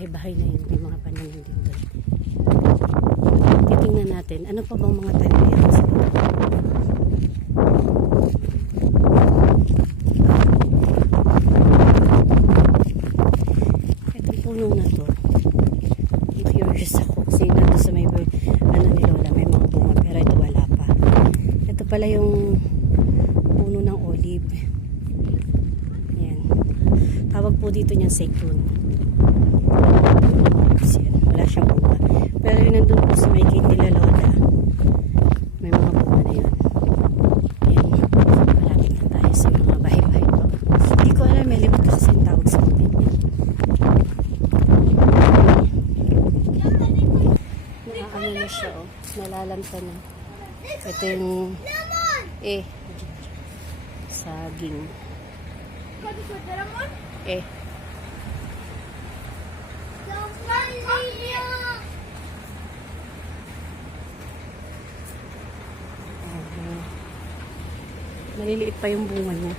bahay-bahay na yun. May mga pananim din doon. Titingnan natin. Ano pa bang mga tanim yan? Itong puno na to. Curious ako. Kasi nandun sa may ano ni Lola. May mga bunga. Pero ito wala pa. Ito pala yung puno ng olive. Yan. Tawag po dito niyang seitun. Wala siyang bunga. Pero yun nandun po sa may gate nila Lola. May mga bunga na yun. Yan. Malapit na tayo sa mga bahay-bahay to. Hindi ko alam. May limit kasi yung tawag sa amin. Ano na siya oh. Nalalanta na. Ito yung saging. Maliliit pa yung bunga niya.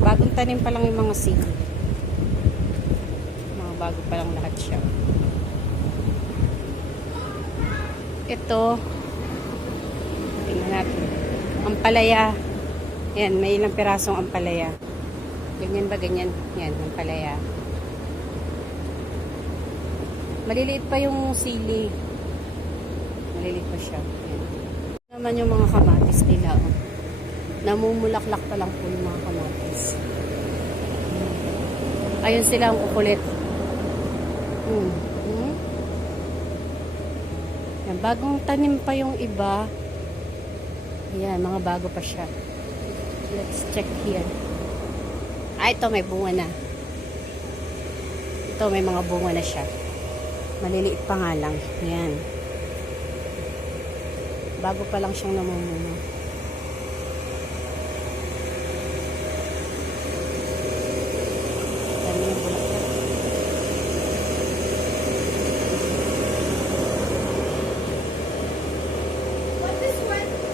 Bagong tanim pa lang yung mga sili. Mga bago pa lang lahat siya. Ito, tingnan natin. Ampalaya. Yan, may ilang pirasong ampalaya. Ganyan ba? Ganyan. Yan, ampalaya. Maliliit pa yung sili. Maliliit pa siya. Yan. Naman yung mga kamatis nila. Oh. Namumulaklak pa lang po yung mga kamatis. Ayun sila ang kukulit. Yan, bagong tanim pa yung iba. Ayan, mga bago pa siya. Let's check here. Ito may bunga na. Ito may mga bunga na siya. Maliliit pa nga lang. Ayan. Bago pa lang siyang namumuno. Dami yung bulaklak.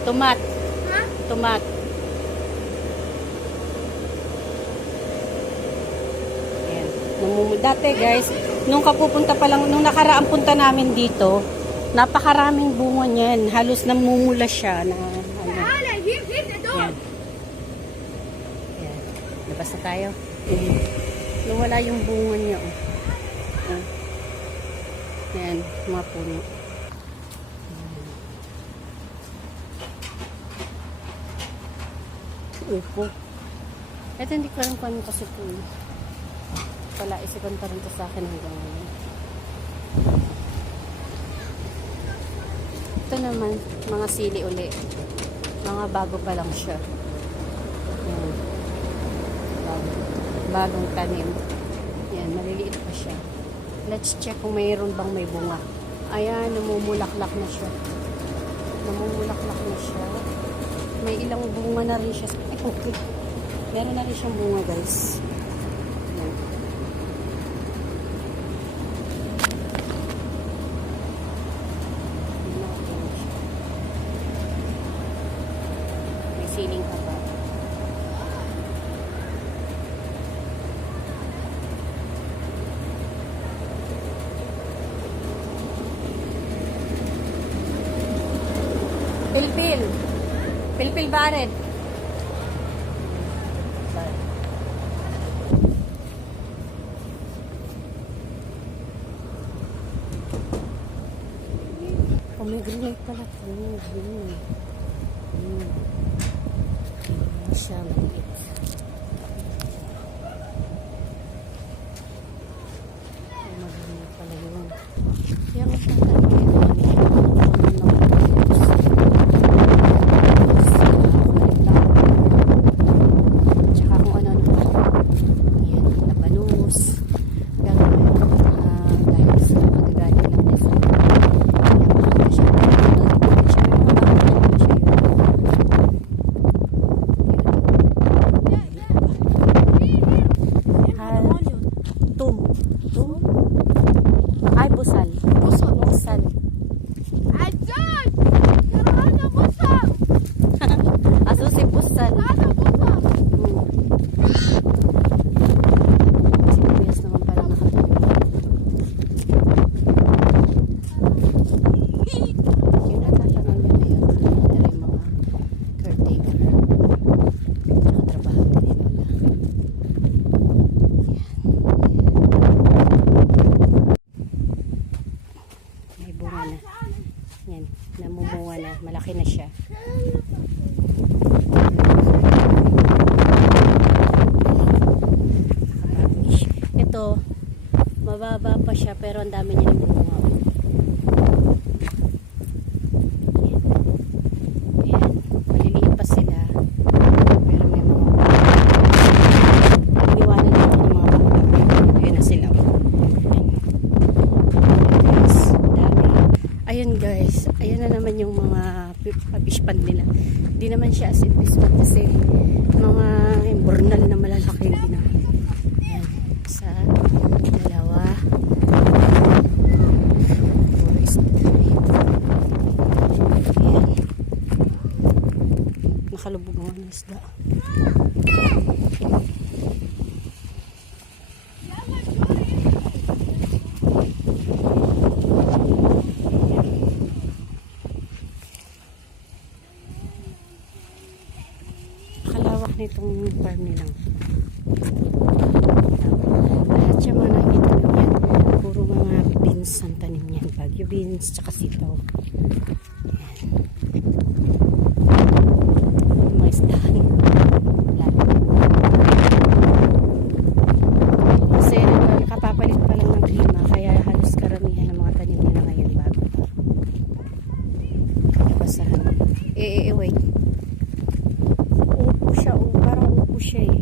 Tomat. Tomat. Ayan. Dati guys, nung kapupunta pa lang, nung nakaraang punta namin dito, napakaraming bunga niyan. Halos namumula siya. Na, ano. Ayan. Ayan. Labas na tayo. Nawala yung bunga niya. Oh. Ayan, mga puno. Upo. Ito hindi ko alam kung anong kasi po. Pala, isipan pa rin ito sa akin hanggang ngayon. Ito naman, mga sili uli. Mga bago pa lang siya. Yan. Bagong tanim. Yan, maliliit pa siya. Let's check kung mayroon bang may bunga. Ayan, namumulaklak na siya. Namumulaklak na siya. May ilang bunga na rin siya. Ay, okay. Meron na rin siyang bunga, guys. Yan. May siling pa ba? Pilpil. Pilpil baret. Pomegranate pala ito. Siya maliit. Pomegranate pala yun. Kaya nga Busal. bumunga na. Malaki na siya. Ito, mababa pa siya pero ang dami niya ng bunga. Ayan, maliliit pa sila. Pero may mga iniwanan natin ng mga bata. Ayan na sila. Guys, dami. Ayun guys, ayun na naman yung mga fish pond nila. Hindi naman siya as in fish pond kasi mga burnal na malalaki din na. Ayan, isa, dalawa, puro isa. Ayan. Nakalubog mga ng isda. Kalawak nitong farm nilang. Lahat siya mga nakikita nyo yan. Puro mga beans ang tanim yan. Bagyo beans, tsaka sitaw. Ayan. Yung mga isdahan. Lahat. Kasi nakapapalit pa lang ng klima. Kaya halos karamihan ng mga tanim nila ngayon bago pa. Basahan. Wait. Upo siya. Parang upo siya eh.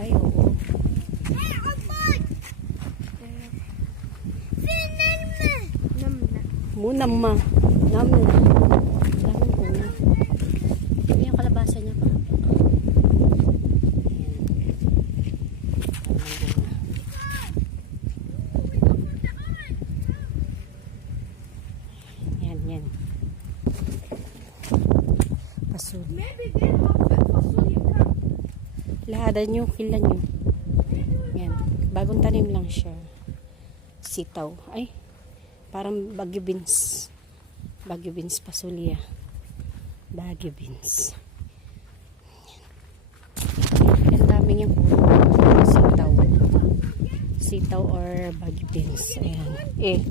Ay, oo. Munam ma. Nam na. Daming una. Ito yung kalabasa niya pa. Yan, yan. Pasul. Lahadan nyo, kilan nyo. Yan. Bagong tanim lang siya. Sitaw. Ay. Parang bagyo beans. Bagyo beans pasulia. Bagyo beans. Ang dami niyang sitaw. Sitaw or bagyo beans. Ayan.